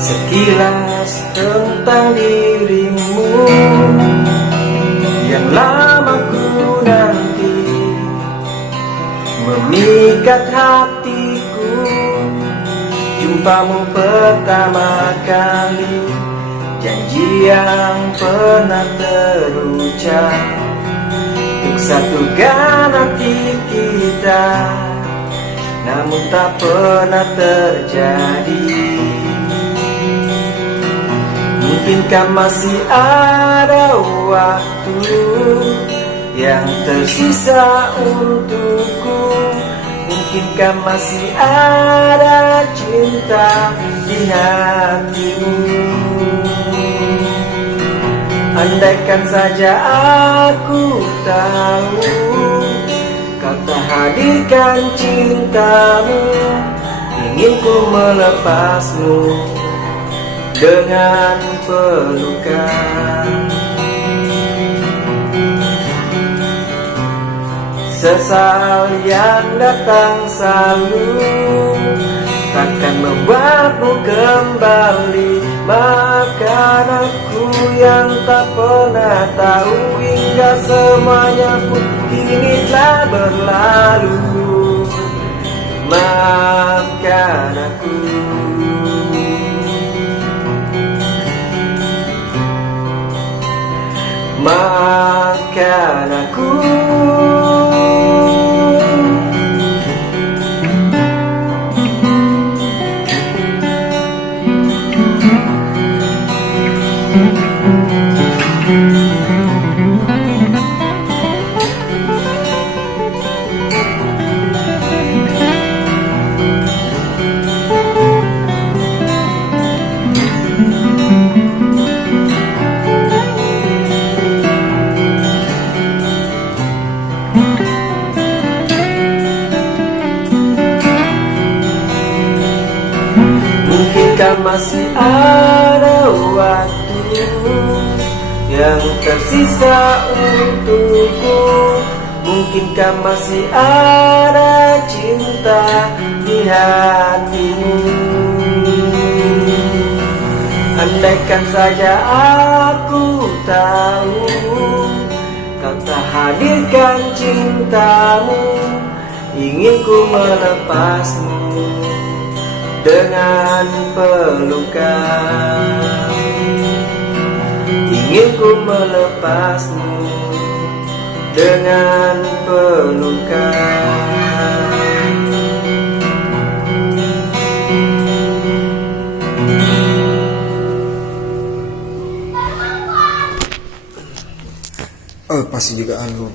Sekilas tentang dirimu yang lama ku nanti, memikat hatiku. Jumpamu pertama kali, janji yang pernah terucap untuk satukan hati kita, namun tak pernah terjadi. Mungkinkah masih ada waktu yang tersisa untukku? Mungkinkah masih ada cinta di hatimu? Andaikan saja aku tahu kau tak hadirkan cintamu, ingin ku melepasmu dengan pelukan. Sesal yang datang selalu takkan membuatmu kembali. Maafkan aku yang tak pernah tahu, hingga semuanya pun kini telah berlalu. Maafkan aku. Maafkan aku. Mungkinkah masih ada waktu yang tersisa untukku? Mungkinkah masih ada cinta di hatimu? Andaikan saja aku tahu kau tak hadirkan cintamu, ingin ku melepasmu dengan pelukan. Ingin ku melepasmu dengan pelukan. Pasti juga anu.